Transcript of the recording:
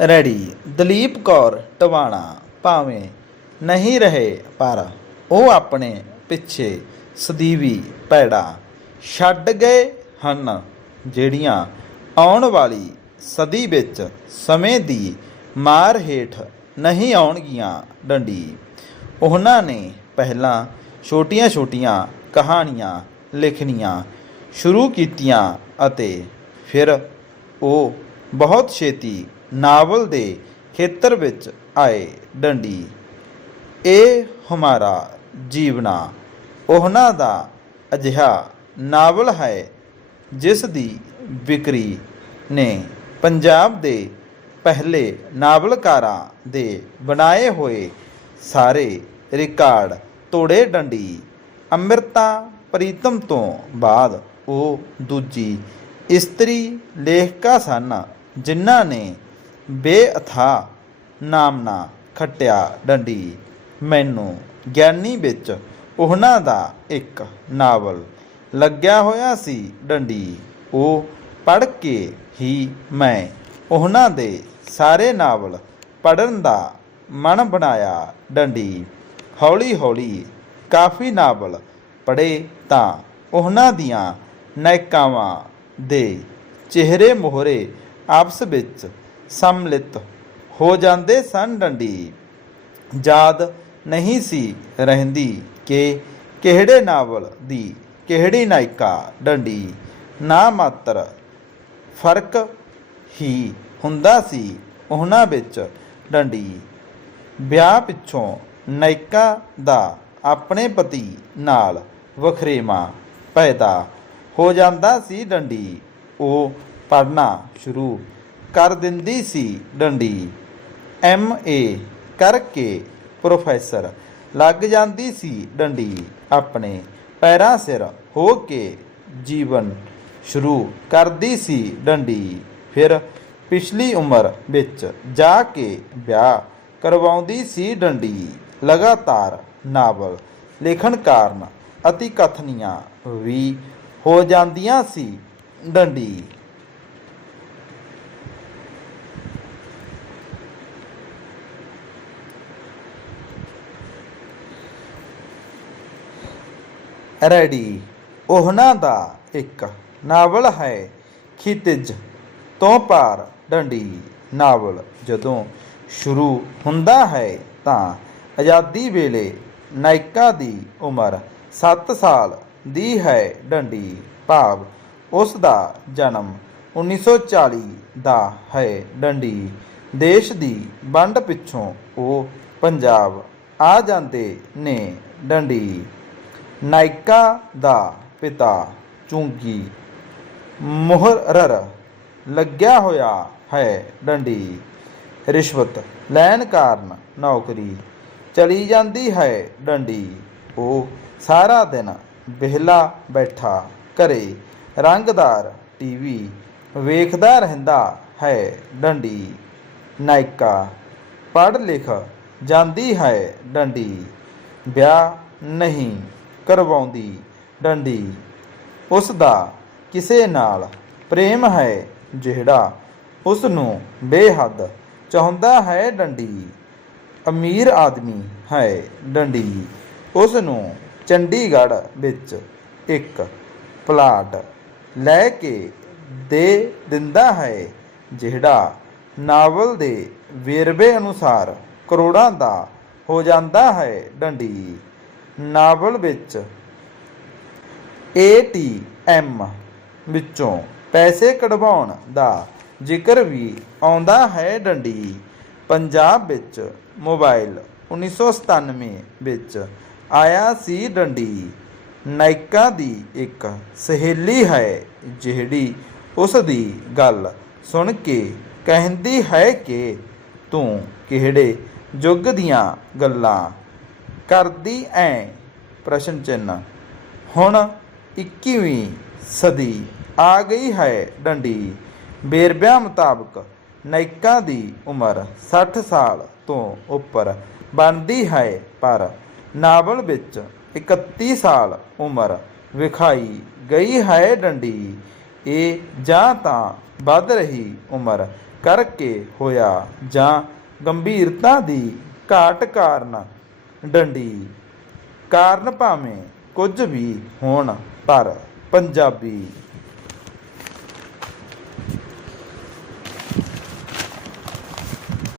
Ready. Dalip Kaur Tiwana, ਭਾਵੇਂ ਨਹੀਂ ਰਹੇ ਪਰ ਉਹ ਆਪਣੇ ਪਿੱਛੇ ਸਦੀਵੀ ਪੈੜਾ ਛੱਡ ਗਏ ਹਨ, ਜਿਹੜੀਆਂ ਆਉਣ ਵਾਲੀ ਸਦੀ ਵਿੱਚ ਸਮੇਂ ਦੀ ਮਾਰ ਹੇਠ ਨਹੀਂ ਆਉਣਗੀਆਂ ਡੰਡੀ। ਉਹਨਾਂ ਨੇ ਪਹਿਲਾਂ ਛੋਟੀਆਂ-ਛੋਟੀਆਂ ਕਹਾਣੀਆਂ ਲਿਖਣੀਆਂ ਸ਼ੁਰੂ ਕੀਤੀਆਂ ਅਤੇ ਫਿਰ ਉਹ ਬਹੁਤ ਛੇਤੀ ਨਾਵਲ ਦੇ ਖੇਤਰ ਵਿੱਚ ਆਏ ਡੰਡੀ। ਇਹ ਹਮਾਰਾ ਜੀਵਨਾ, ਉਹਨਾਂ ਦਾ ਅਜਿਹਾ ਨਾਵਲ ਹੈ, ਜਿਸ ਦੀ ਵਿਕਰੀ ਨੇ ਪੰਜਾਬ ਦੇ ਪਹਿਲੇ ਨਾਵਲਕਾਰਾਂ ਦੇ ਬਣਾਏ ਹੋਏ ਸਾਰੇ ਰਿਕਾਰਡ ਤੋੜੇ ਡੰਡੀ। ਅੰਮ੍ਰਿਤਾ ਪ੍ਰੀਤਮ ਤੋਂ ਬਾਅਦ ਉਹ ਦੂਜੀ ਇਸਤਰੀ ਲੇਖਕਾ ਸਨ, ਜਿਨ੍ਹਾਂ ਨੇ ਬੇਅਥਾ ਨਾਮਨਾ ਖੱਟਿਆ ਡੰਡੀ। ਮੈਨੂੰ ਗਿਆਨੀ ਵਿੱਚ ਉਹਨਾਂ ਦਾ ਇੱਕ ਨਾਵਲ ਲੱਗਿਆ ਹੋਇਆ ਸੀ ਡੰਡੀ। ਉਹ ਪੜ੍ਹ ਕੇ ਹੀ ਮੈਂ ਉਹਨਾਂ ਦੇ ਸਾਰੇ ਨਾਵਲ ਪੜ੍ਹਨ ਦਾ ਮਨ ਬਣਾਇਆ ਡੰਡੀ। ਹੌਲੀ ਹੌਲੀ ਕਾਫੀ ਨਾਵਲ ਪੜ੍ਹੇ ਤਾਂ ਉਹਨਾਂ ਦੀਆਂ ਨਾਇਕਾਵਾਂ ਦੇ ਚਿਹਰੇ ਮੋਹਰੇ ਆਪਸ ਵਿੱਚ ਸੰਮਿਲਿਤ ਹੋ ਜਾਂਦੇ ਸਨ ਡੰਡੀ। ਯਾਦ ਨਹੀਂ ਸੀ ਰਹਿੰਦੀ ਕਿ ਕਿਹੜੇ ਨਾਵਲ ਦੀ ਕਿਹੜੀ ਨਾਇਕਾ ਡੰਡੀ। ਨਾ ਮਾਤਰ ਫ਼ਰਕ ਹੀ ਹੁੰਦਾ ਸੀ ਉਹਨਾਂ ਵਿੱਚ ਡੰਡੀ। ਵਿਆਹ ਪਿੱਛੋਂ ਨਾਇਕਾ ਦਾ ਆਪਣੇ ਪਤੀ ਨਾਲ ਵਖਰੇਵਾ ਪੈਦਾ ਹੋ ਜਾਂਦਾ ਸੀ ਡੰਡੀ। ਉਹ ਪੜ੍ਹਨਾ ਸ਼ੁਰੂ ਕਰ ਦਿੰਦੀ ਸੀ ਡੰਡੀ। ਐਮ ਏ ਕਰਕੇ ਪ੍ਰੋਫੈਸਰ ਲੱਗ ਜਾਂਦੀ ਸੀ ਡੰਡੀ ਆਪਣੇ ਪੈਰਾਂ ਸਿਰ ਹੋ ਕੇ ਜੀਵਨ ਸ਼ੁਰੂ ਕਰਦੀ ਸੀ ਡੰਡੀ। ਫਿਰ ਪਿਛਲੀ ਉਮਰ ਵਿੱਚ ਜਾ ਕੇ ਵਿਆਹ ਕਰਵਾਉਂਦੀ ਸੀ ਡੰਡੀ। ਲਗਾਤਾਰ ਨਾਵਲ ਲਿਖਣ ਕਾਰਨ ਅਤੀ ਕਥਨੀਆਂ ਵੀ ਹੋ ਜਾਂਦੀਆਂ ਸੀ ਡੰਡੀ। ਰੈਡੀ। ਉਹਨਾਂ ਦਾ ਇੱਕ ਨਾਵਲ ਹੈ ਖਿਤਿਜ ਤੋਂ ਪਾਰ ਡੰਡੀ। ਨਾਵਲ ਜਦੋਂ ਸ਼ੁਰੂ ਹੁੰਦਾ ਹੈ ਤਾਂ ਆਜ਼ਾਦੀ ਵੇਲੇ ਨਾਇਕਾ ਦੀ ਉਮਰ 7 ਸਾਲ ਦੀ ਹੈ ਡੰਡੀ। ਭਾਵ ਉਸ ਦਾ ਜਨਮ 1940 ਦਾ ਹੈ ਡੰਡੀ। ਦੇਸ਼ ਦੀ ਵੰਡ ਪਿੱਛੋਂ ਉਹ ਪੰਜਾਬ ਆ ਜਾਂਦੇ ਨੇ ਡੰਡੀ। ਨਾਇਕਾ ਦਾ ਪਿਤਾ ਚੁੰਗੀ ਮੁਹਰਰ ਲੱਗਿਆ ਹੋਇਆ ਹੈ ਡੰਡੀ। ਰਿਸ਼ਵਤ ਲੈਣ ਕਾਰਨ ਨੌਕਰੀ ਚਲੀ ਜਾਂਦੀ ਹੈ ਡੰਡੀ। ਉਹ ਸਾਰਾ ਦਿਨ ਵਿਹਲਾ ਬੈਠਾ ਘਰੇ, ਰੰਗਦਾਰ ਟੀਵੀ ਵੇਖਦਾ ਰਹਿੰਦਾ ਹੈ ਡੰਡੀ। ਨਾਇਕਾ ਪੜ੍ਹ ਲਿਖ ਜਾਂਦੀ ਹੈ ਡੰਡੀ। ਵਿਆਹ ਨਹੀਂ ਕਰਵਾਉਂਦੀ, ਡੰਡੀ। ਉਸ ਦਾ ਕਿਸੇ ਨਾਲ ਪ੍ਰੇਮ ਹੈ ਜਿਹੜਾ ਉਸ ਨੂੰ ਬੇਹੱਦ ਚਾਹੁੰਦਾ ਹੈ ਡੰਡੀ। ਅਮੀਰ ਆਦਮੀ ਹੈ ਡੰਡੀ। ਉਸ ਨੂੰ ਚੰਡੀਗੜ੍ਹ ਵਿੱਚ ਇੱਕ ਪਲਾਟ ਲੈ ਕੇ ਦੇ ਦਿੰਦਾ ਹੈ, ਜਿਹੜਾ ਨਾਵਲ ਦੇ ਵੇਰਵੇ ਅਨੁਸਾਰ ਕਰੋੜਾਂ ਦਾ ਹੋ ਜਾਂਦਾ ਹੈ ਡੰਡੀ। ਨਾਵਲ ਵਿੱਚ ਏਟੀਐਮ ਵਿੱਚੋਂ ਪੈਸੇ ਕਢਵਾਉਣ ਦਾ ਜ਼ਿਕਰ ਵੀ ਆਉਂਦਾ ਹੈ ਡੰਡੀ। ਪੰਜਾਬ ਵਿੱਚ ਮੋਬਾਈਲ 1997 ਵਿੱਚ ਆਇਆ ਸੀ ਡੰਡੀ। ਨਾਇਕਾ ਦੀ ਇੱਕ ਸਹੇਲੀ ਹੈ ਜਿਹੜੀ ਉਸ ਦੀ ਗੱਲ ਸੁਣ ਕੇ ਕਹਿੰਦੀ ਹੈ ਕਿ ਤੂੰ ਕਿਹੜੇ ਯੁੱਗ ਦੀਆਂ ਗੱਲਾਂ ਕਰਦੀ ਐ। ਪ੍ਰਸ਼ਨ ਚਿੰਨ ਹੁਣ 21ਵੀਂ ਸਦੀ ਆ ਗਈ ਹੈ ਡੰਡੀ। ਬੇਰਬਿਆਂ ਮੁਤਾਬਕ ਨਾਇਕਾਂ ਦੀ ਉਮਰ 60 ਸਾਲ ਤੋਂ ਉੱਪਰ ਬਣਦੀ ਹੈ, ਪਰ ਨਾਵਲ ਵਿੱਚ 31 ਸਾਲ ਉਮਰ ਵਿਖਾਈ ਗਈ ਹੈ ਡੰਡੀ। ਇਹ ਜਾਂ ਤਾਂ ਵੱਧ ਰਹੀ ਉਮਰ ਕਰਕੇ ਹੋਇਆ ਜਾਂ ਗੰਭੀਰਤਾ ਦੀ ਘਾਟ ਕਾਰਨ ਡੰਡੀ। ਕਾਰਨ ਭਾਵੇਂ ਕੁਝ ਵੀ ਹੋਣ ਪਰ ਪੰਜਾਬੀ